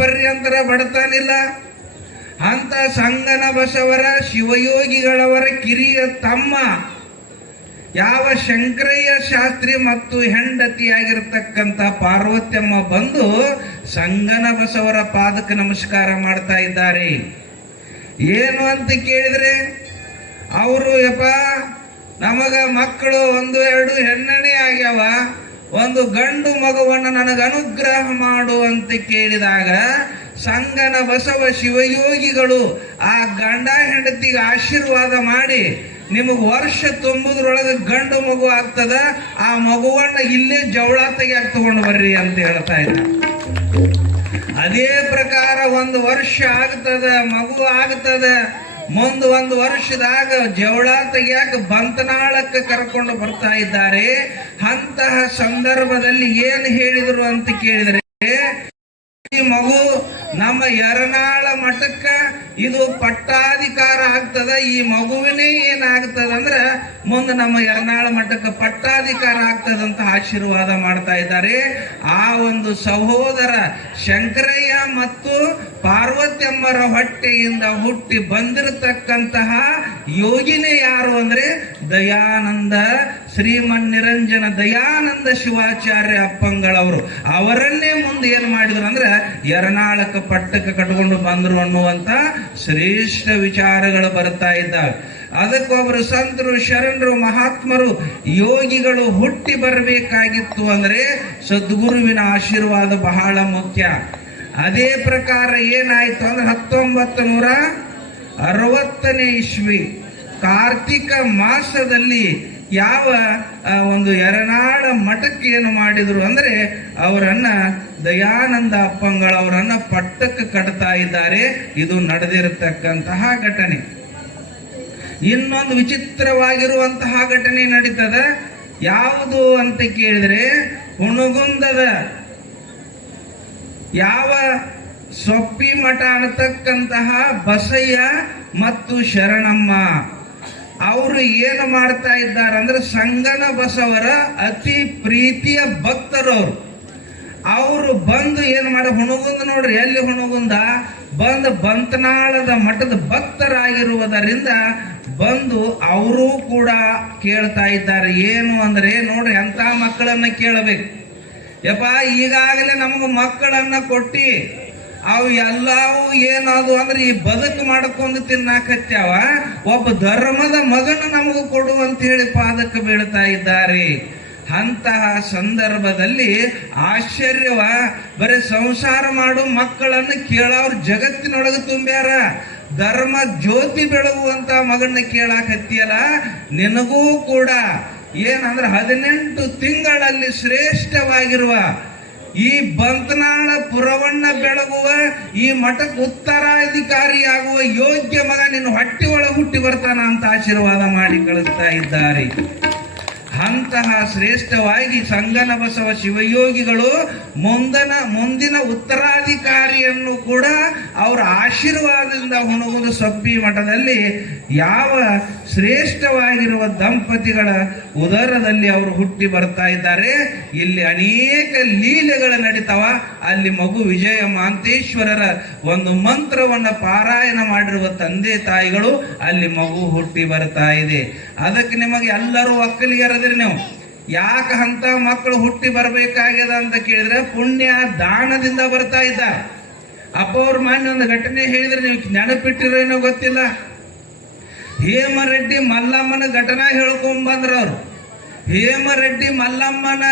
ಪರ್ಯಂತರ ಬಡತಾನಿಲ್ಲ. ಅಂತ ಸಂಗನ ಬಸವರ ಶಿವಯೋಗಿಗಳವರ ಕಿರಿಯ ತಮ್ಮ ಯಾವ ಶಂಕರಯ್ಯ ಶಾಸ್ತ್ರಿ ಮತ್ತು ಹೆಂಡತಿಯಾಗಿರ್ತಕ್ಕಂಥ ಪಾರ್ವತ್ಯಮ್ಮ ಬಂದು ಸಂಗನ ಬಸವರ ಪಾದಕ್ಕೆ ನಮಸ್ಕಾರ ಮಾಡ್ತಾ ಇದ್ದಾರೆ. ಏನು ಅಂತ ಕೇಳಿದ್ರೆ, ಅವರು ಯಪ್ಪ ನಮಗ ಮಕ್ಕಳು 1-2 ಹೆಣ್ಣನೇ ಆಗ್ಯಾವ, ಒಂದು ಗಂಡು ಮಗುವನ್ನು ನನಗೆ ಅನುಗ್ರಹ ಮಾಡು ಅಂತ ಕೇಳಿದಾಗ ಸಂಗನ ಬಸವ ಶಿವಯೋಗಿಗಳು ಆ ಗಂಡ ಹೆಂಡತಿಗೆ ಆಶೀರ್ವಾದ ಮಾಡಿ, ನಿಮಗೆ ವರ್ಷ ತುಂಬುದ್ರೊಳಗೆ ಗಂಡು ಮಗು ಆಗ್ತದ, ಆ ಮಗುವನ್ನ ಇಲ್ಲೇ ಜವಳ ತೆಗಿಯಾಕ ತಗೊಂಡು ಬರ್ರಿ ಅಂತ ಹೇಳ್ತಾ ಇದ್ದ. ಅದೇ ಪ್ರಕಾರ 1 ವರ್ಷ ಆಗ್ತದ, ಮಗು ಆಗ್ತದ. ಮುಂದೆ 1 ವರ್ಷದಾಗ ಜವಳ ತೆಗಿಯಾಕ ಬಂತನಾಳಕ್ಕೆ ಕರ್ಕೊಂಡು ಬರ್ತಾ ಇದ್ದಾರೆ. ಅಂತಹ ಸಂದರ್ಭದಲ್ಲಿ ಏನು ಹೇಳಿದ್ರು ಅಂತ ಕೇಳಿದ್ರೆ, ಈ ಮಗು ನಮ್ಮ ಯರನಾಳ ಮಠಕ್ಕ ಇದು ಪಟ್ಟಾಧಿಕಾರ ಆಗ್ತದ. ಈ ಮಗುವಿನೇ ಏನಾಗ್ತದ ಅಂದ್ರೆ ಮುಂದೆ ನಮ್ಮ ಯರನಾಳ ಮಠಕ್ಕೆ ಪಟ್ಟಾಧಿಕಾರ ಆಗ್ತದಂತ ಆಶೀರ್ವಾದ ಮಾಡ್ತಾ ಇದ್ದಾರೆ. ಆ ಒಂದು ಸಹೋದರ ಶಂಕರಯ್ಯ ಮತ್ತು ಪಾರ್ವತ್ಯಮ್ಮರ ಹೊಟ್ಟೆಯಿಂದ ಹುಟ್ಟಿ ಬಂದಿರತಕ್ಕಂತಹ ಯೋಗಿನೇ ಯಾರು ಅಂದ್ರೆ ದಯಾನಂದ, ಶ್ರೀಮನ್ ನಿರಂಜನ ದಯಾನಂದ ಶಿವಾಚಾರ್ಯ ಅಪ್ಪಂಗಳವರು. ಅವರನ್ನೇ ಮುಂದೆ ಏನ್ ಮಾಡಿದ್ರು ಅಂದ್ರೆ ಯರನಾಳಕ್ಕೆ ಪಟ್ಟಕ್ಕೆ ಕಟ್ಕೊಂಡು ಬಂದ್ರು ಅನ್ನುವಂತ ಶ್ರೇಷ್ಠ ವಿಚಾರಗಳು ಬರ್ತಾ ಇದ್ದಾವೆ. ಅದಕ್ಕೊಬ್ಬರು ಸಂತರು, ಶರಣರು, ಮಹಾತ್ಮರು, ಯೋಗಿಗಳು ಹುಟ್ಟಿ ಬರಬೇಕಾಗಿತ್ತು ಅಂದ್ರೆ ಸದ್ಗುರುವಿನ ಆಶೀರ್ವಾದ ಬಹಳ ಮುಖ್ಯ. ಅದೇ ಪ್ರಕಾರ ಏನಾಯ್ತು ಅಂದ್ರೆ 1960ನೇ ಇಸ್ವಿ ಕಾರ್ತಿಕ ಮಾಸದಲ್ಲಿ ಯಾವ ಒಂದು ಯರನಾಳ ಮಠಕ್ಕೆ ಏನು ಮಾಡಿದ್ರು ಅಂದ್ರೆ ಅವರನ್ನ ದಯಾನಂದ ಅಪ್ಪಂಗಳವರನ್ನ ಪಟ್ಟಕ್ಕೆ ಕಟ್ತಾ ಇದ್ದಾರೆ. ಇದು ನಡೆದಿರತಕ್ಕಂತಹ ಘಟನೆ. ಇನ್ನೊಂದು ವಿಚಿತ್ರವಾಗಿರುವಂತಹ ಘಟನೆ ನಡೀತದ. ಯಾವುದು ಅಂತ ಕೇಳಿದ್ರೆ, ಹುಣಗುಂದದ ಯಾವ ಸೊಪ್ಪಿ ಮಠ ಅನ್ನತಕ್ಕಂತಹ ಬಸಯ್ಯ ಮತ್ತು ಶರಣಮ್ಮ ಅವರು ಏನು ಮಾಡ್ತಾ ಇದ್ದಾರೆ ಅಂದ್ರೆ ಸಂಗನ ಬಸವರ ಅತಿ ಪ್ರೀತಿಯ ಭಕ್ತರವರು. ಅವರು ಬಂದು ಏನು ಮಾಡಿ, ಹುಣಗುಂದ ನೋಡ್ರಿ, ಎಲ್ಲಿ ಹುಣಗುಂದ ಬಂದು ಬಂತನಾಳದ ಮಠದ ಭಕ್ತರಾಗಿರುವುದರಿಂದ ಬಂದು ಅವರು ಕೂಡ ಕೇಳ್ತಾ ಇದ್ದಾರೆ. ಏನು ಅಂದ್ರೆ ನೋಡ್ರಿ, ಅಂತ ಮಕ್ಕಳನ್ನ ಕೇಳಬೇಕು. ಯಪ್ಪ ಈಗಾಗಲೇ ನಮಗ ಮಕ್ಕಳನ್ನ ಕೊಟ್ಟಿ ಅವು ಎಲ್ಲವೂ ಏನದು ಅಂದ್ರೆ ಈ ಬದುಕು ಮಾಡ್ಕೊಂಡು ತಿನ್ನಾಕತ್ಯಾವ, ಒಬ್ಬ ಧರ್ಮದ ಮಗನ ನಮಗೂ ಕೊಡು ಅಂತ ಹೇಳಿ ಪಾದಕ್ಕೆ ಬೀಳ್ತಾ ಇದ್ದಾರೆ. ಅಂತಹ ಸಂದರ್ಭದಲ್ಲಿ ಆಶ್ಚರ್ಯವ, ಬರೀ ಸಂಸಾರ ಮಾಡು ಮಕ್ಕಳನ್ನು ಕೇಳೋರು ಜಗತ್ತಿನೊಳಗೆ ತುಂಬ್ಯಾರ. ಧರ್ಮ ಜ್ಯೋತಿ ಬೆಳಗುವಂತ ಮಗನ್ನ ಕೇಳಾಕತ್ತಿಯಲ್ಲ, ನಿನಗೂ ಕೂಡ ಏನಂದ್ರೆ 18 ತಿಂಗಳಲ್ಲಿ ಶ್ರೇಷ್ಠವಾಗಿರುವ ಈ ಬಂತನಾಳ ಪುರವನ್ನ ಬೆಳಗುವ ಈ ಮಠಕ್ಕೆ ಉತ್ತರಾಧಿಕಾರಿಯಾಗುವ ಯೋಗ್ಯ ಮಗ ನಿನ್ನ ಹೊಟ್ಟೆ ಒಳಗೆ ಹುಟ್ಟಿ ಬರ್ತಾನ ಅಂತ ಆಶೀರ್ವಾದ ಮಾಡಿ ಕಳಿಸ್ತಾ ಇದ್ದಾರೆ. ಅಂತಹ ಶ್ರೇಷ್ಠವಾಗಿ ಸಂಗನ ಬಸವ ಶಿವಯೋಗಿಗಳು ಮುಂದಿನ ಉತ್ತರಾಧಿಕಾರಿಯನ್ನು ಕೂಡ ಅವರ ಆಶೀರ್ವಾದದಿಂದ ಹುಣಗುಂದ ಸೊಪ್ಪಿ ಮಠದಲ್ಲಿ ಯಾವ ಶ್ರೇಷ್ಠವಾಗಿರುವ ದಂಪತಿಗಳ ಉದರದಲ್ಲಿ ಅವರು ಹುಟ್ಟಿ ಬರ್ತಾ ಇದ್ದಾರೆ. ಇಲ್ಲಿ ಅನೇಕ ಲೀಲೆಗಳು ನಡೀತಾವ. ಅಲ್ಲಿ ಮಗು ವಿಜಯ ಮಾಂತೇಶ್ವರರ ಒಂದು ಮಂತ್ರವನ್ನ ಪಾರಾಯಣ ಮಾಡಿರುವ ತಂದೆ ತಾಯಿಗಳು ಅಲ್ಲಿ ಮಗು ಹುಟ್ಟಿ ಬರ್ತಾ ಇದೆ. ಅದಕ್ಕೆ ನಿಮಗೆ ಎಲ್ಲರೂ ಒಕ್ಕಲಿಗರದ್ರಿ. ನೀವು ಯಾಕೆ ಅಂತ ಮಕ್ಕಳು ಹುಟ್ಟಿ ಬರಬೇಕಾಗ್ಯದ ಅಂತ ಕೇಳಿದ್ರೆ ಪುಣ್ಯ ದಾನದಿಂದ ಬರ್ತಾ ಇದ್ದಾರೆ. ಅಪ್ಪ ಅವ್ರ ಮಾನ್ಯ ಒಂದು ಘಟನೆ ಹೇಳಿದ್ರೆ ನೀವು ನೆನಪಿಟ್ಟಿರೇನೋ ಗೊತ್ತಿಲ್ಲ. ಹೇಮರೆಡ್ಡಿ ಮಲ್ಲಮ್ಮನ ಘಟನಾ ಹೇಳ್ಕೊಂಡ್ ಬಂದ್ರ ಅವ್ರು. ಹೇಮರೆಡ್ಡಿ ಮಲ್ಲಮ್ಮನ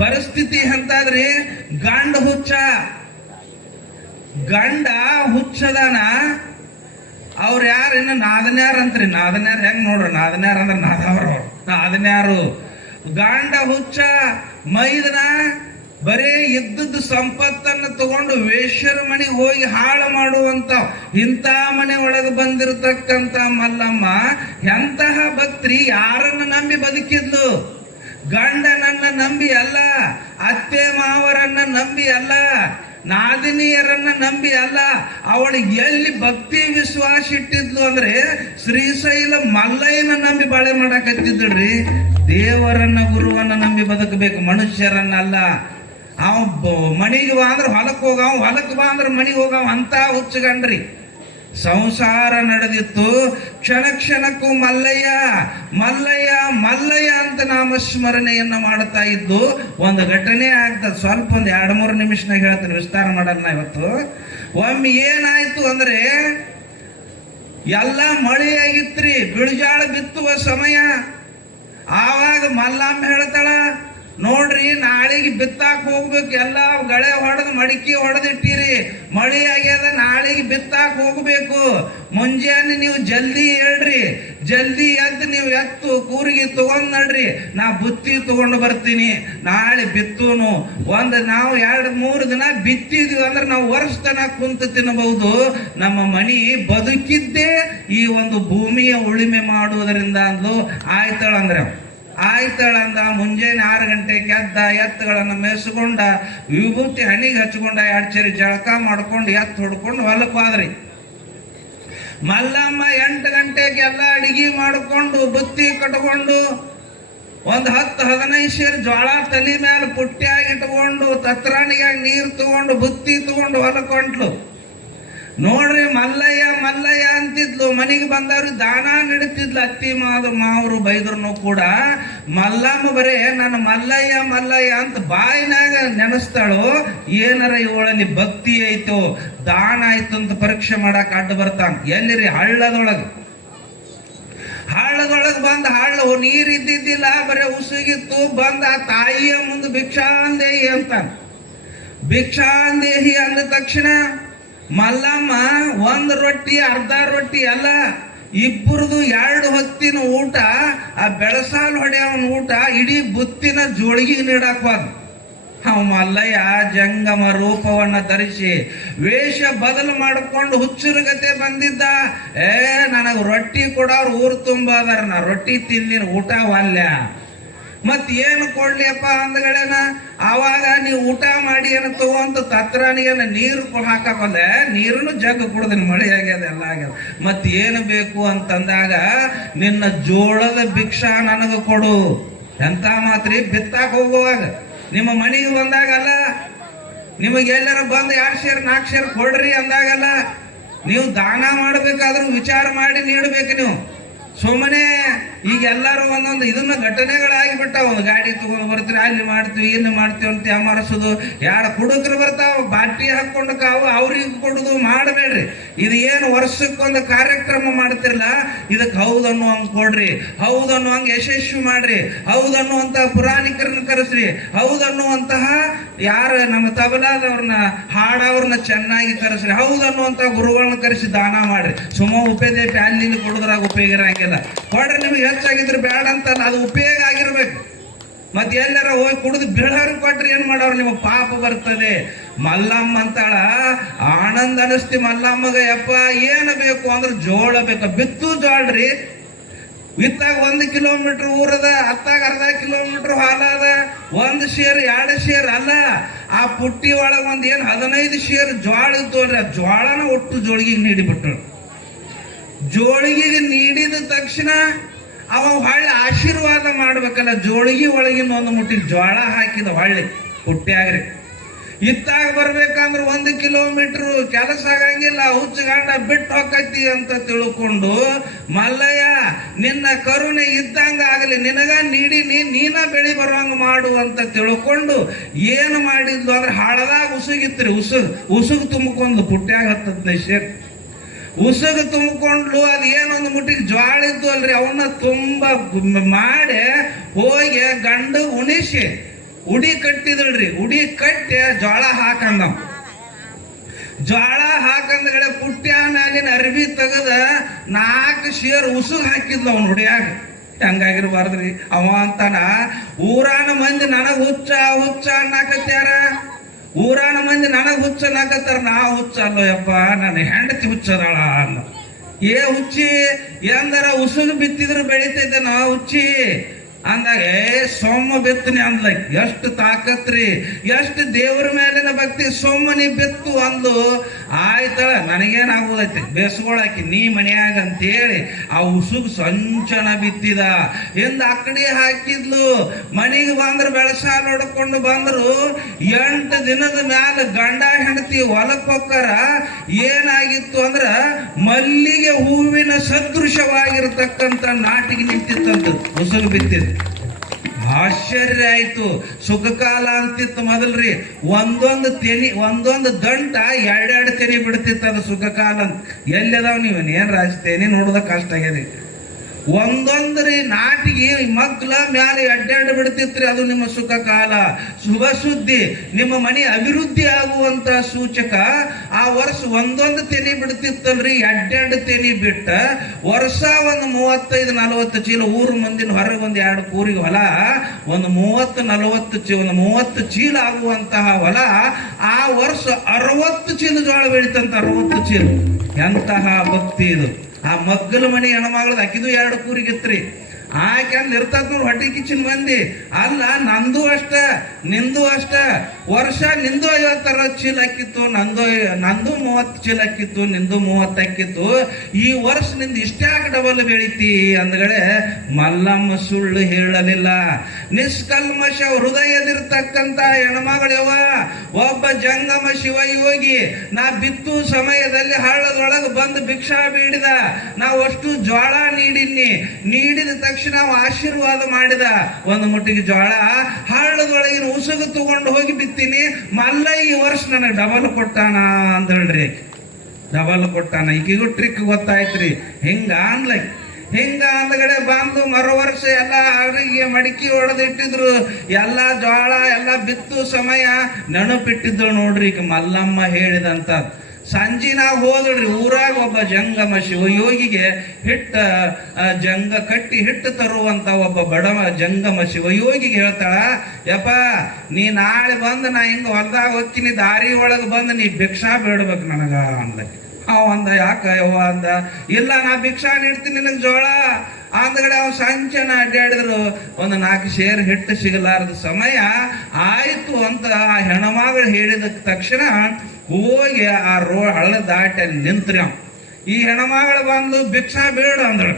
ಪರಿಸ್ಥಿತಿ ಎಂತಾದ್ರಿ, ಗಂಡ ಹುಚ್ಚದಾನ. ಅವ್ರು ಯಾರೇನು ನಾದನ್ಯಾರ ಅಂತ್ರಿ. ನಾದನ್ಯಾರ ಹೆಂಗ್ ನೋಡ್ರಿ, ನಾದನ್ಯಾರ ಅಂದ್ರೆ ನಾದವ್ರವ್ರು, ನಾದನ್ಯಾರು. ಗಂಡ ಹುಚ್ಚ ಮೈದನ ಬರೇ ಇದ್ದದ್ದು ಸಂಪತ್ತನ್ನು ತಗೊಂಡು ವೇಶ್ಯರ ಮನೆಗೆ ಹೋಗಿ ಹಾಳು ಮಾಡುವಂತ ಇಂಥ ಮನೆ ಒಳಗೆ ಬಂದಿರತಕ್ಕಂತ ಮಲ್ಲಮ್ಮ ಎಂತಹ ಭಕ್ತಿ, ಯಾರನ್ನ ನಂಬಿ ಬದುಕಿದ್ಲು? ಗಂಡನನ್ನ ನಂಬಿ ಅಲ್ಲ, ಅತ್ತೆ ಮಾವರನ್ನ ನಂಬಿ ಅಲ್ಲ, ನಾದಿನಿಯರನ್ನ ನಂಬಿ ಅಲ್ಲ. ಅವಳಿಗೆ ಎಲ್ಲಿ ಭಕ್ತಿ ವಿಶ್ವಾಸ ಇಟ್ಟಿದ್ಲು ಅಂದ್ರೆ ಶ್ರೀಶೈಲ ಮಲ್ಲಯ್ಯನ ನಂಬಿ ಬಾಳೆ ಮಾಡಕತ್ತಿದ್ರಿ. ದೇವರನ್ನ ಗುರುವನ್ನ ನಂಬಿ ಬದುಕಬೇಕು, ಮನುಷ್ಯರನ್ನಲ್ಲ. ಮನಿಗೆ ಬಾ ಅಂದ್ರೆ ಹೊಲಕ್ಕೆ ಹೋಗವ, ಹೊಲಕ್ಕೆ ಬಾ ಅಂದ್ರೆ ಮನಿಗೆ ಹೋಗವ ಅಂತ ಹುಚ್ಚಗಂಡ್ರಿ. ಸಂಸಾರ ನಡೆದಿತ್ತು. ಕ್ಷಣ ಕ್ಷಣಕ್ಕೂ ಮಲ್ಲಯ್ಯ ಮಲ್ಲಯ್ಯ ಮಲ್ಲಯ್ಯ ಅಂತ ನಾಮಸ್ಮರಣೆಯನ್ನ ಮಾಡ್ತಾ ಇದ್ದು ಒಂದು ಘಟನೆ ಆಗ್ತದೆ. ಸ್ವಲ್ಪ ಒಂದು 2-3 ನಿಮಿಷನಾಗ ಹೇಳ್ತೀನಿ, ವಿಸ್ತಾರ ಮಾಡಲ್ಲ ಇವತ್ತು. ಒಮ್ಮೆ ಏನಾಯ್ತು ಅಂದ್ರೆ ಎಲ್ಲ ಮಳೆ ಆಗಿತ್ರಿ, ಬಿಳಿಜಾಳ ಬಿತ್ತುವ ಸಮಯ. ಆವಾಗ ಮಲ್ಲಮ್ಮ ಹೇಳ್ತಾಳ, ನೋಡ್ರಿ ನಾಳೆಗೆ ಬಿತ್ತಾಕ್ ಹೋಗ್ಬೇಕು, ಎಲ್ಲ ಗಳೆ ಹೊಡೆದು ಮಡಿಕೆ ಹೊಡೆದಿಟ್ಟಿರಿ, ಮಳೆ ಆಗ್ಯದ, ನಾಳೆಗೆ ಬಿತ್ತಾಕ್ ಹೋಗ್ಬೇಕು. ಮುಂಜಾನೆ ನೀವು ಜಲ್ದಿ ಹೇಳ್ರಿ, ಜಲ್ದಿ ಎದ್ದು ನೀವು ಎತ್ತು ಕೂರಿಗೆ ತಗೊಂಡ್ ನಡ್ರಿ, ನಾ ಬುತ್ತಿ ತಗೊಂಡು ಬರ್ತೀನಿ, ನಾಳೆ ಬಿತ್ತೂನು. ನಾವು 2-3 ದಿನ ಬಿತ್ತಿದ್ವಿ ಅಂದ್ರೆ ನಾವು ವರ್ಷ ತನಕ ಕುಂತು ತಿನ್ನಬಹುದು. ನಮ್ಮ ಮನಿ ಬದುಕಿದ್ದೇ ಈ ಒಂದು ಭೂಮಿಯ ಉಳಿಮೆ ಮಾಡುವುದರಿಂದ ಅಂದ್ಲು. ಆಯ್ತಾಳಂದ ಮುಂಜಾನೆ 6 ಗಂಟೆಗೆ ಎದ್ದ, ಎತ್ತುಗಳನ್ನು ಮೇಯಿಸ್ಕೊಂಡ, ವಿಭೂತಿ ಹಣಿಗೆ ಹಚ್ಕೊಂಡ, 2 ಚರಿ ಜಳಕ ಮಾಡ್ಕೊಂಡು ಎತ್ತು ಹೊಡ್ಕೊಂಡು ಹೊಲಕ್ಕೆ ಹೋದ್ರಿ. ಮಲ್ಲಮ್ಮ 8 ಗಂಟೆಗೆ ಎಲ್ಲ ಅಡಿಗೆ ಮಾಡಿಕೊಂಡು ಬುತ್ತಿ ಕಟ್ಕೊಂಡು ಒಂದು 10-15 ಸೇರಿ ಜೋಳ ತಲೆ ಮೇಲೆ ಪುಟ್ಟಿಯಾಗಿ ಇಟ್ಕೊಂಡು ತತ್ರಾಣಿಗೆ ನೀರು ತಗೊಂಡು ಬುತ್ತಿ ತಗೊಂಡು ಹೊಲಕ್ಕೆ ಹೊಂಟ್ಲು. ನೋಡ್ರಿ ಮಲ್ಲಯ್ಯ ಮಲ್ಲಯ್ಯ ಅಂತಿದ್ಲು. ಮನೆಗೆ ಬಂದವ್ರು ದಾನ ನೀಡುತ್ತಿದ್ಲು. ಅತ್ತಿ ಮಾವರು ಬೈದ್ರು ಕೂಡ ಮಲ್ಲಮ್ಮ ಬರೇ ನನ್ನ ಮಲ್ಲಯ್ಯ ಮಲ್ಲಯ್ಯ ಅಂತ ಬಾಯಿನಾಗ ನೆನೆಸ್ತಾಳು. ಏನಾರ ಇವಳಲ್ಲಿ ಭಕ್ತಿ ಐತೋ ದಾನ ಆಯ್ತು ಅಂತ ಪರೀಕ್ಷೆ ಮಾಡಕ್ ಅಡ್ಡ ಬರ್ತಾನ. ಎಲ್ಲಿರಿ? ಹಳ್ಳದೊಳಗೆ ಬಂದ ಹಳ್ಳ ನೀರ್ ಇದ್ದಿದ್ದಿಲ್ಲ, ಬರೇ ಉಸುಗಿತ್ತು. ಬಂದ ಆ ತಾಯಿಯ ಮುಂದೆ ಭಿಕ್ಷಾಂದೇಹಿ ಅಂತ. ಭಿಕ್ಷಾಂದೇಹಿ ಅಂದ ತಕ್ಷಣ ಮಲ್ಲಮ್ಮ 1 ರೊಟ್ಟಿ ಅರ್ಧ ರೊಟ್ಟಿ ಅಲ್ಲ, ಇಬ್ಬರದು 2 ಹೊತ್ತಿನ ಊಟ, ಆ ಬೆಳಸಾಲು ಹೊಡೆಯವನ ಊಟ ಇಡೀ ಬುತ್ತಿನ ಜೋಳಿಗೆ ನೀಡಾಕ್ವಾದ. ಅವ ಮಲ್ಲಯ್ಯ ಜಂಗಮ ರೂಪವನ್ನ ಧರಿಸಿ ವೇಷ ಬದಲು ಮಾಡಿಕೊಂಡು ಹುಚ್ಚುರುಗತೆ ಬಂದಿದ್ದ. ನನಗೆ ರೊಟ್ಟಿ ಕೊಡೋರು ಊರು ತುಂಬ ಅದಾರ, ನಾ ರೊಟ್ಟಿ ತಿಂದಿನ ಊಟ ವಾಲ್ಯ, ಮತ್ ಏನು ಕೊಡ್ಲಿಯಪ್ಪ ಅಂದಗಳೇನ. ಆವಾಗ ನೀವು ಊಟ ಮಾಡಿ ಏನು ತಗೊಂತ ತತ್ರಾಣಿಗೇನ ನೀರು ಹಾಕಬಲ್ಲೆ, ನೀರನ್ನು ಜಗ್ ಕುಡ್ದಿನ, ಮಳೆ ಆಗ್ಯದ ಎಲ್ಲ ಆಗ್ಯದ, ಮತ್ ಏನು ಬೇಕು ಅಂತಂದಾಗ ನಿನ್ನ ಜೋಳದ ಭಿಕ್ಷಾ ನನಗ ಕೊಡು. ಎಂತ ಮಾತ್ರಿ? ಬಿತ್ತಾಕ ಹೋಗುವಾಗ ನಿಮ್ಮ ಮನೆಗೆ ಬಂದಾಗಲ್ಲ, ನಿಮಗೆ ಎಲ್ಲಾರ ಬಂದು 2 ಸೇರ್ 4 ಸೇರ್ ಕೊಡ್ರಿ ಅಂದಾಗಲ್ಲ, ನೀವು ದಾನ ಮಾಡ್ಬೇಕಾದ್ರೂ ವಿಚಾರ ಮಾಡಿ ನೀಡ್ಬೇಕು. ನೀವು ಸುಮ್ಮನೆ ಈಗ ಎಲ್ಲರೂ ಒಂದೊಂದು ಇದನ್ನ ಘಟನೆಗಳಾಗಿಬಿಟ್ಟಾವ. ಒಂದು ಗಾಡಿ ತಗೊಂಡು ಬರ್ತೀರಿ, ಅಲ್ಲಿ ಮಾಡ್ತೀವಿ ಇನ್ನು ಮಾಡ್ತೀವಿ ಅಂತ ಅಮರ್ಸೋದು. 2 ಕುಡುಕರು ಬರ್ತಾವ, ಬಾಟಿ ಹಾಕೊಂಡು ಕಾವು ಅವ್ರಿಗೆ ಕೊಡುದು ಮಾಡಬೇಡ್ರಿ. ಇದು ಏನು ವರ್ಷಕ್ಕೊಂದು ಕಾರ್ಯಕ್ರಮ ಮಾಡ್ತಿರಲ್ಲ, ಇದಕ್ಕೆ ಹೌದನ್ನು ಹಂಗೆ ಕೊಡ್ರಿ, ಹೌದನ್ನು ಹಂಗೆ ಯಶಸ್ವಿ ಮಾಡ್ರಿ, ಹೌದನ್ನುವಂತಹ ಪುರಾಣಿಕರನ್ನ ಕರೆಸ್ರಿ, ಹೌದನ್ನುವಂತಹ ಯಾರ ನಮ್ಮ ತಬಲಾದವ್ರನ್ನ ಹಾಡವ್ರನ್ನ ಚೆನ್ನಾಗಿ ಕರೆಸ್ರಿ, ಹೌದನ್ನುವಂತಹ ಗುರುಗಳನ್ನ ಕರೆಸಿ ದಾನ ಮಾಡ್ರಿ. ಸುಮ್ಮ ಉಪೇದೆ ಪ್ಯಾಲಿನ ಕೊಡುದ್ರಾಗ ಉಪಯೋಗ ಇರಂಗಿಲ್ಲ. ಕೊಡ್ರಿ, ನಿಮ್ಗೆ ಹೆಚ್ಚಾಗಿದ್ರು ಬೇಡ ಅಂತಲ್ಲ, ಅದು ಉಪಯೋಗ ಆಗಿರ್ಬೇಕು. ಮತ್ತೆ ಎಲ್ಲಾರ ಹೋಗಿ ಕುಡಿದು ಬೀಳಾರು ಕೊಟ್ರಿ ಏನ್ ಮಾಡೋರು? ನಿಮಗೆ ಪಾಪ ಬರ್ತದೆ. ಮಲ್ಲಮ್ಮ ಅಂತಾಳ, ಆನಂದ ಅನಸ್ತಿ ಮಲ್ಲಮ್ಮಗ, ಯಪ್ಪ ಏನು ಬೇಕು ಅಂದ್ರೆ ಜೋಳ ಬೇಕು. ಬಿತ್ತು ಜೋಳ್ರಿ, ವಿತ್ತಾಗ 1 ಕಿಲೋಮೀಟರ್ ಊರದ, ಹತ್ತಾಗ ಅರ್ಧ ಕಿಲೋಮೀಟರ್ ಹೊಲ ಅದ. 1 ಸೇರ್ 2 ಸೇರ್ ಅಲ್ಲ, ಆ ಪುಟ್ಟಿ ಒಳಗೆ ಒಂದು ಏನು 15 ಸೇರ್ ಜೋಳ ಇದ್ದೋಳ್ರಿ. ಆ ಜೋಳನ ಒಟ್ಟು ಜೋಳಿಗೆ ನೀಡಿಬಿಟ್ರು. ಜೋಳಿಗೆಗೆ ನೀಡಿದ ತಕ್ಷಣ ಅವ ಹೊಳ್ಳಿ ಆಶೀರ್ವಾದ ಮಾಡ್ಬೇಕಲ್ಲ, ಜೋಳಿಗೆ ಒಳಗಿನ 1 ಮುಟ್ಟಿ ಜೋಳ ಹಾಕಿದ ಹೊಳ್ಳಿ ಪುಟ್ಟ್ಯಾಗ್ರಿ. ಇತ್ತಾಗ ಬರ್ಬೇಕಂದ್ರೆ 1 ಕಿಲೋಮೀಟರ್ ಕೆಲಸ ಆಗಂಗಿಲ್ಲ, ಹುಚ್ಚಗಂಡ ಬಿಟ್ಟು ಹೋಗತಿ ಅಂತ ತಿಳ್ಕೊಂಡು ಮಲ್ಲಯ್ಯ ನಿನ್ನ ಕರುಣೆ ಇದ್ದಂಗ ಆಗಲಿ, ನಿನಗ ನೀಡಿನಿ, ನೀನ ಬೆಳಿ ಬರುವಂಗ ಮಾಡು ಅಂತ ತಿಳ್ಕೊಂಡು ಏನು ಮಾಡಿದ್ಲು ಅಂದ್ರೆ ಹಾಳದಾಗ ಉಸುಗಿತ್ರಿ. ಉಸುಗು ತುಂಬಿಕೊಂಡು ಪುಟ್ಟ್ಯಾಗ 15 ಸೇರಿ ಉಸುಗು ತುಂಬಿಕೊಂಡ್ಲು. ಅದು ಏನೊಂದು ಮುಟ್ಟಿಗೆ ಜ್ವಾಳ ಇದ್ದು ಅಲ್ರಿ, ಅವನ್ನ ತುಂಬಾ ಮಾಡಿ ಹೋಗಿ ಗಂಡು ಉಣಿಸಿ ಉಡಿ ಕಟ್ಟಿದಳ್ರಿ. ಉಡಿ ಕಟ್ಟಿ ಜೋಳ ಹಾಕಂದ. ಜೋಳ ಹಾಕಂದ್ಗಡೆ ಪುಟ್ಟ್ಯ ಮ್ಯಾಲಿನ ಅರ್ಬಿ ತೆಗದ 4 ಸೇರ್ ಉಸುಗ್ ಹಾಕಿದ್ಲು ಅವನು ಹುಡಿಯಾಗ. ಹಂಗಾಗಿರ್ಬಾರ್ದ್ರಿ. ಅವ ಅಂತಾನ, ಊರಾನ ಮಂದಿ ನನಗ್ ಹುಚ್ಚ ಹುಚ್ಚ ಅನ್ನಕತ್ಯಾರ, ಊರಾನ ಮಂದಿ ನನಗ್ ಹುಚ್ಚ ಅನ್ನಕತ್ತಾರ, ನಾ ಹುಚ್ಚ ಅಲ್ಲೋ ಯಪ್ಪ, ನನ್ನ ಹೆಂಡತಿ ಹುಚ್ಚದಾಳ ಅನ್ನ. ಹುಚ್ಚಿ ಎಂದರ ಉಸುಗು ಬಿತ್ತಿದ್ರು ಬೆಳಿತೈತೆ ನಾ ಹುಚ್ಚಿ ಅಂದಾಗ ಸೊಮ್ಮ ಬೆತ್ತನಿ ಅಂದ್ಲ. ಎಷ್ಟು ತಾಕತ್ರಿ, ಎಷ್ಟು ದೇವ್ರ ಮೇಲಿನ ಭಕ್ತಿ. ಸೊಮ್ಮನಿ ಬೆತ್ತು ಅಂದ್ಲು. ಆಯ್ತಳ ನನಗೇನಾಗುದೈತಿ ಬೇಸ್ಕೊಳಕಿ ನೀ ಮನ್ಯಾಗ ಅಂತೇಳಿ ಆ ಉಸುಗ್ ಸಂಚನ ಬಿತ್ತಿದ ಎಂದ ಅಕ್ಕಡಿ ಹಾಕಿದ್ಲು. ಮನೆಗೆ ಬಂದ್ರು ಬೆಳಸಾಲ ಹೊಡ್ಕೊಂಡು ಬಂದ್ರು. 8 ದಿನದ ಮ್ಯಾಲ ಗಂಡ ಹೆಂಡತಿ ಹೊಲಕ್ ಹೊಕ್ಕಾರ. ಏನಾಗಿತ್ತು ಅಂದ್ರ ಮಲ್ಲಿಗೆ ಹೂವಿನ ಸದೃಶವಾಗಿರ್ತಕ್ಕಂಥ ನಾಟಿಗೆ ನಿಂತಿತ್ತಂತ ಉಸುಗ್ ಬಿತ್ತಿದ್. ಆಶ್ಚರ್ಯ ಆಯ್ತು. ಸುಖಕಾಲ ಅಂತಿತ್ತು ಮೊದಲ್ರಿ. ಒಂದೊಂದು ದಂಟ 2 ತೆನಿ ಬಿಡ್ತಿತ್ತು ಅದು ಸುಖಕಾಲ ಅಂತ. ಎಲ್ಲಿದಾವ್ ನೀವನ್ ಏನ್ ರಾಜ್ತೇನಿ ನೋಡೋದ ಕಷ್ಟ ಆಗ್ಯದ. ಒಂದೊಂದ್ರಿ ನಾಟಿಗೆ ಮಗ್ಲ ಮ್ಯಾಲೆ 2 ಬಿಡ್ತಿತ್ರಿ. ಅದು ನಿಮ್ಮ ಸುಖ ಕಾಲ. ಶುಭ ಸುದ್ದಿ, ನಿಮ್ಮ ಮನೆ ಅಭಿವೃದ್ಧಿ ಆಗುವಂತ ಸೂಚಕ. ಆ ವರ್ಷ ಒಂದೊಂದು ತೆನಿ ಬಿಡ್ತಿತ್ತಲ್ರಿ, 2 ತೆನಿ ಬಿಟ್ಟ ವರ್ಷ ಒಂದು 35-40 ಚೀಲ. ಊರು ಮಂದಿನ ಹೊರಗೆ ಒಂದು 2 ಕೂರಿಗೆ ಹೊಲ, ಒಂದು 30-40 ಚೀಲ ಆಗುವಂತಹ ಹೊಲ. ಆ ವರ್ಷ 60 ಚೀಲ ಜೋಳ ಬೆಳಿತಂತ. 60 ಚೀಲ. ಎಂತಹ ಭಕ್ತಿ ಇದು. ಆ ಮಗ್ಗಲ ಮನೆ ಹೆಣ್ಮಗಳದ ಅಕ್ಕಿದು 2 ಕೂರಿಗಿತ್ರಿ. ಆಕೆ ಅಲ್ಲಿ ಇರ್ತದ ನೋಡಿ ಹೊಟ್ಟೆ ಕಿಚ್ಚಿನ ಮಂದಿ. ಅಲ್ಲ ನಂದು ಅಷ್ಟ ನಿಂದು ಅಷ್ಟ. ವರ್ಷ ನಿಂದು 50-60 ಚೀಲ ಅಕ್ಕಿತ್ತು, ನಂದು 30 ಚೀಲ ಅಕ್ಕಿತ್ತು, ನಿಂದು 30 ಅಕ್ಕಿತ್ತು. ಈ ವರ್ಷ ನಿಂದು ಇಷ್ಟ್ಯಾಕೆ ಡಬಲ್ ಬೆಳಿತಿ ಅಂದಗಡೆ ಮಲ್ಲಮ್ಮ ಸುಳ್ಳು ಹೇಳಲಿಲ್ಲ. ನಿಷ್ಕಲ್ಮಶ ಹೃದಯದಿರ್ತಕ್ಕಂತ ಹೆಣ್ಮಗಳವ ಒಬ್ಬ ಜಂಗಮ ಶಿವಯೋಗಿ. ನಾ ಬಿತ್ತು ಸಮಯದಲ್ಲಿ ಹಳ್ಳದೊಳಗೆ ಬಂದು ಭಿಕ್ಷಾ ಬೇಡಿದ. ನಾವು ಅಷ್ಟು ಜ್ವಾಳ ನೀಡಿದ ತಕ್ಷಣ ನಾವು ಆಶೀರ್ವಾದ ಮಾಡಿದ. ಒಂದು ಮುಟ್ಟಿಗೆ ಜ್ವಾಳ ಹಳ್ಳದೊಳಗಿನ ಉಸುಗು ತಗೊಂಡು ಹೋಗಿ ಬಿತ್ತೀನಿ. ಮಲ್ಲ ಈ ವರ್ಷ ನನಗೆ ಡಬಲ್ ಕೊಟ್ಟಾನ ಅಂತ ಹೇಳ್ರಿ. ಡಬಲ್ ಕೊಟ್ಟಾನ. ಈಗಿಗೂ ಟ್ರಿಕ್ ಗೊತ್ತಾಯ್ತ್ರಿ. ಹಿಂಗ ಅಂದಗಡೆ ಬಂದು ಮರು ವರ್ಷ ಎಲ್ಲ ಅವರಿಗೆ ಮಡಿಕೆ ಹೊಡೆದಿಟ್ಟಿದ್ರು. ಎಲ್ಲ ಜ್ವಾಳ ಎಲ್ಲ ಬಿತ್ತು ಸಮಯ ನೆನಪಿಟ್ಟಿದ್ರು ನೋಡ್ರಿ. ಈಗ ಮಲ್ಲಮ್ಮ ಹೇಳಿದಂತ ಸಂಜೆ ನಾವು ಹೋದ್ರಿ. ಊರಾಗ ಒಬ್ಬ ಜಂಗಮ ಶಿವಯೋಗಿಗೆ ಕಟ್ಟಿ ಹಿಟ್ಟು ತರುವಂತ ಒಬ್ಬ ಬಡವ ಜಂಗಮ ಶಿವಯೋಗಿಗೆ ಹೇಳ್ತಾಳ, ಯಪ್ಪ ನೀ ನಾಳೆ ಬಂದು ನಾ ಹಿಂಗ ಹೊಲ್ದಾಗ ಹೋಗ್ತೀನಿ, ದಾರಿ ಒಳಗೆ ಬಂದು ನೀ ಭಿಕ್ಷಾ ಬೇಡ್ಬೇಕು ನನಗ ಅಂದ. ಅಂದ ಯಾಕ ಯವ್ವ ಅಂದ. ಇಲ್ಲ ನಾ ಭಿಕ್ಷಾ ನೀಡ್ತೀನಿ ನಿನಗೆ ಜೋಳ ಅಂದಗಡೆ ಅವ್ ಸಂಚನ ಅಡ್ಡಾಡಿದ್ರು. ಒಂದು 4 ಸೇರ್ ಹಿಟ್ಟು ಸಿಗಲಾರದ ಸಮಯ ಆಯ್ತು ಅಂತ ಆ ಹೆಣ್ಮಗಳು ಹೇಳಿದ ತಕ್ಷಣ ಹೋಗಿ ಆ ಹಳ್ಳ ದಾಟಿ ಅಲ್ಲಿ ನಿಂತ್ರಿ. ಈ ಹೆಣ್ಮಗಳು ಬಂದು ಭಿಕ್ಷಾ ಬೇಡ ಅಂದಳು.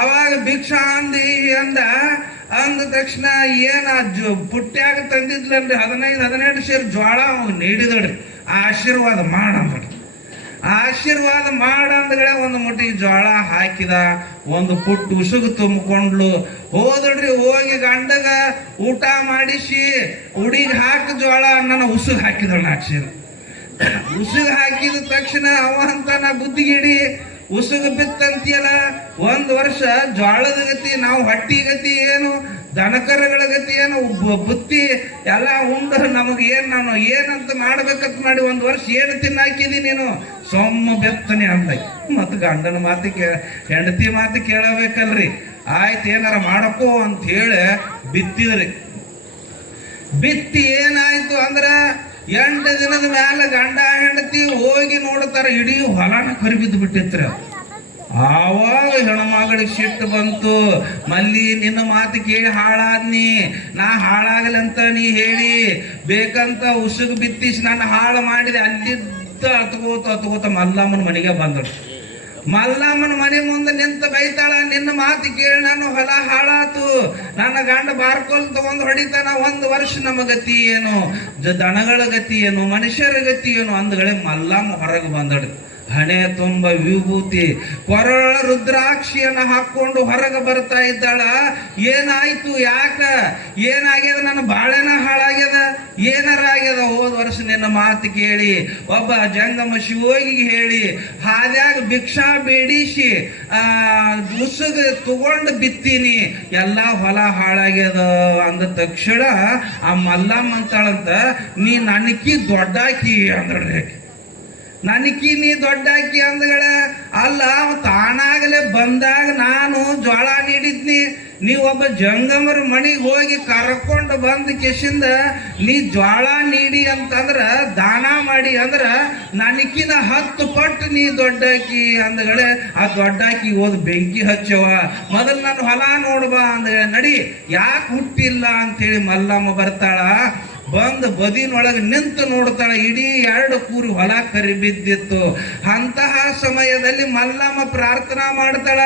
ಅವಾಗ ಭಿಕ್ಷಾ ಅಂದ ತಕ್ಷಣ ಏನ ಪುಟ್ಟ್ಯಾಗ ತಂದಿದ್ಲಲ್ರಿ 15-17 ಸೇರ್ ಜ್ವಾಳ ಅವ್ ನೀಡಿದಳ್ರಿ. ಆಶೀರ್ವಾದ ಮಾಡಂದ್ರಿ. ಆಶೀರ್ವಾದ ಮಾಡಂದ್ಗಡೆ ಒಂದು ಮುಟ್ಟಿಗೆ ಜ್ವಾಳ ಹಾಕಿದ. ಒಂದು ಪುಟ್ಟು ಉಸುಗು ತುಂಬಿಕೊಂಡ್ಲು. ಹೋದಳ್ರಿ. ಹೋಗಿ ಗಂಡಗ ಊಟ ಮಾಡಿಸಿ ಉಡಿಗೆ ಹಾಕಿ ಜ್ವಾಳ ನನ್ನ ಉಸುಗು ಹಾಕಿದಳು. ನಾಕ್ಷಿರ ಉಸುಗು ಹಾಕಿದ ತಕ್ಷಣ ಅವ ಅಂತ ನಾ ಬುದ್ಧಿಗಿಡಿ ಉಸುಗು ಬಿತ್ತಂತಿಯಲ್ಲ. 1 ವರ್ಷ ಜ್ವಾಳದ ಗತಿ, ನಾವು ಹಟ್ಟಿ ಗತಿ ಏನು, ದನಕರಗಳ ಗತಿ ಏನು, ಬುತ್ತಿ ಎಲ್ಲ ಉಂಡು ನಮಗೆ ನಾನು ಏನಂತ ಮಾಡ್ಬೇಕಂತ ಮಾಡಿ 1 ವರ್ಷ ಏನು ತಿನ್ನಾಕಿದಿ ನೀನು ಸೊಮ್ಮ ಬೆತ್ತನೆ ಅಂದ. ಮತ್ತು ಗಂಡನ ಮಾತು ಹೆಂಡತಿ ಮಾತು ಕೇಳಬೇಕಲ್ರಿ. ಆಯ್ತು ಏನಾರ ಮಾಡಕ್ಕೋ ಅಂತ ಹೇಳಿ ಬಿತ್ತಿದ್ರಿ. ಬಿತ್ತಿ ಏನಾಯ್ತು ಅಂದ್ರ 8 ದಿನದ ಮ್ಯಾಲ ಗಂಡ ಹೆಂಡತಿ ಹೋಗಿ ನೋಡ್ತಾರ, ಇಡೀ ಹೊಲನ ಕರಿಬಿದ್ದು ಬಿಟ್ಟಿತ್ರ. ಆವಾಗ ಹೆಣ್ಮಗಳಿಗೆ ಸಿಟ್ಟು ಬಂತು. ಮಲ್ಲಿ ನಿನ್ನ ಮಾತು ಕೇಳಿ ಹಾಳಾದ್ನಿ, ನಾ ಹಾಳಾಗಲಂತ ನೀ ಹೇಳಿ ಬೇಕಂತ ಉಸುಗು ಬಿತ್ತಿಸಿ ನನ್ನ ಹಾಳು ಮಾಡಿದೆ. ಅಲ್ಲಿದ್ದ ಅತ್ಕೋತ ಮಲ್ಲಮ್ಮನ ಮನೆಗೆ ಬಂದಳು. ಮಲ್ಲಮ್ಮನ ಮನೆ ಮುಂದೆ ನಿಂತ ಬೈತಾಳ, ನಿನ್ನ ಮಾತು ಕೇಳಿ ನಾನು ಹೊಲ ಹಾಳಾತು, ನನ್ನ ಗಂಡ ಬಾರ್ಕೋಲ್ ತಗೊಂಡು ಹೊಡಿತಾನ. 1 ವರ್ಷ ನಮ್ಮ ಗತಿ ಏನು, ದನಗಳ ಗತಿ ಏನು, ಮನುಷ್ಯರ ಗತಿ ಏನು ಅಂದಗಳೇ ಮಲ್ಲಮ್ಮ ಹೊರಗೆ ಬಂದಳು. ಹಣೆ ತುಂಬ ವಿಭೂತಿ, ಕೊರಳ ರುದ್ರಾಕ್ಷಿಯನ್ನ ಹಾಕೊಂಡು ಹೊರಗೆ ಬರ್ತಾ ಇದ್ದಾಳ. ಏನಾಯ್ತು, ಯಾಕ ಏನಾಗ್ಯದ, ನನ್ನ ಬಾಳೆನ ಹಾಳಾಗ್ಯದ, ಏನಾರ ಆಗ್ಯದ? ಹೋದ ವರ್ಷ ನಿನ್ನ ಮಾತು ಕೇಳಿ ಒಬ್ಬ ಜಂಗಮ ಶಿವೋಗಿಗೆ ಹೇಳಿ ಹಾದ್ಯಾಗ ಭಿಕ್ಷಾ ಬೇಡಿಸಿ ಉಸುಗ ತಗೊಂಡು ಬಿತ್ತೀನಿ, ಎಲ್ಲ ಹೊಲ ಹಾಳಾಗ್ಯದ ಅಂದ ತಕ್ಷಣ ಆ ಮಲ್ಲಮ್ಮ ಅಂತಾಳಂತ, ನೀ ನನಕಿ ದೊಡ್ಡಾಕಿ ಅಂದ್ರಿ. ನನಕಿ ನೀ ದೊಡ್ಡಾಕಿ ಅಂದಗಳ ಅಲ್ಲ, ತಾನಾಗಲೇ ಬಂದಾಗ ನಾನು ಜ್ವಾಳ ನೀಡಿದ್ನಿ, ನೀವೊಬ್ಬ ಜಂಗಮರ ಮನೆಗೆ ಹೋಗಿ ಕರ್ಕೊಂಡು ಬಂದ ಕೆಸಿಂದ ನೀ ಜ್ವಾಳ ನೀಡಿ ಅಂತಂದ್ರ ದಾನ ಮಾಡಿ ಅಂದ್ರ ನನಕಿನ 10 ಪಟ್ಟು ನೀ ದೊಡ್ಡಾಕಿ ಅಂದಗಳೇ. ಆ ದೊಡ್ಡಾಕಿ ಓದ್ ಬೆಂಕಿ ಹಚ್ಚವ, ಮೊದಲು ನನ್ನ ಹೊಲ ನೋಡ್ಬಾ ಅಂದ. ನಡಿ, ಯಾಕೆ ಹುಟ್ಟಿಲ್ಲ ಅಂತೇಳಿ ಮಲ್ಲಮ್ಮ ಬರ್ತಾಳ. ಬಂದು ಬದಿನೊಳಗೆ ನಿಂತು ನೋಡ್ತಾಳ, ಇಡೀ 2 ಕೂರಿ ಹೊಲ ಕರಿ ಬಿದ್ದಿತ್ತು. ಅಂತಹ ಸಮಯದಲ್ಲಿ ಮಲ್ಲಮ್ಮ ಪ್ರಾರ್ಥನಾ ಮಾಡ್ತಾಳ.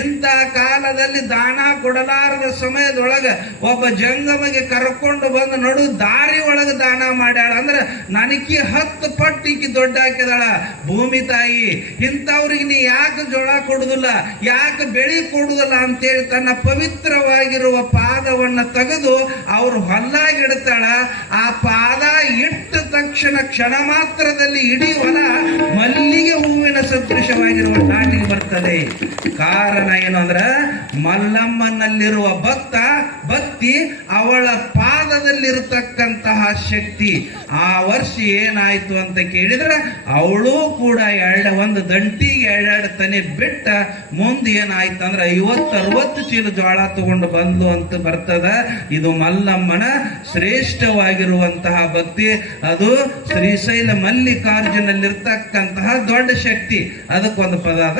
ಇಂಥ ಕಾಲದಲ್ಲಿ ದಾನ ಕೊಡಲಾರದ ಸಮಯದೊಳಗೆ ಒಬ್ಬ ಜಂಗಮಗೆ ಕರ್ಕೊಂಡು ಬಂದು ನಡು ದಾರಿ ಒಳಗೆ ದಾನ ಮಾಡ್ಯಾಳ. ಅಂದ್ರೆ ನನಗೆ 10 ಪಟ್ಟು ಈಕಿ ದೊಡ್ಡ ಹಾಕಿದಾಳ ಭೂಮಿ ತಾಯಿ. ಇಂಥವ್ರಿಗೆ ನೀ ಯಾಕೆ ಜೋಳ ಕೊಡುದಿಲ್ಲ, ಯಾಕೆ ಬೆಳಿ ಕೊಡುದಿಲ್ಲ ಅಂತೇಳಿ ತನ್ನ ಪವಿತ್ರವಾಗಿರುವ ಪಾದವನ್ನ ತೆಗೆದು ಅವ್ರು ಹೊಲ್ಲಾಗಿಡ್ತಾಳ. ಆ ಪಾದ ಇಟ್ಟ ತಕ್ಷಣ ಕ್ಷಣ ಮಾತ್ರದಲ್ಲಿ ಇಡೀ ಹೊಲ ಮಲ್ಲಿಗೆ ಹೂವಿನ ಸದೃಶವಾಗಿರುವ ದಾಟಿಗೆ ಬರ್ತದೆ. ಕಾರಣ ಏನು ಅಂದ್ರ ಮಲ್ಲಮ್ಮನಲ್ಲಿರುವ ಭಕ್ತಿ, ಅವಳ ಪಾದದಲ್ಲಿರತಕ್ಕಂತಹ ಶಕ್ತಿ. ಆ ವರ್ಷ ಏನಾಯ್ತು ಅಂತ ಕೇಳಿದ್ರೆ ಅವಳು ಕೂಡ ಒಂದು ದಂಟಿಗೆ 2 ತನೆ ಬಿಟ್ಟ ಮುಂದೆ ಏನಾಯ್ತು ಅಂದ್ರೆ 50-60 ಚೀಲ ಜೋಳ ತಗೊಂಡು ಬಂದು ಅಂತ ಬರ್ತದ. ಇದು ಮಲ್ಲಮ್ಮನ ಶ್ರೇಷ್ಠವಾಗಿರುವಂತಹ ಭಕ್ತಿ. ಅದು ಶ್ರೀಶೈಲ ಮಲ್ಲಿಕಾರ್ಜುನಲ್ಲಿರ್ತಕ್ಕಂತಹ ದೊಡ್ಡ ಶಕ್ತಿ. ಅದಕ್ಕೊಂದು ಪದ ಅದ.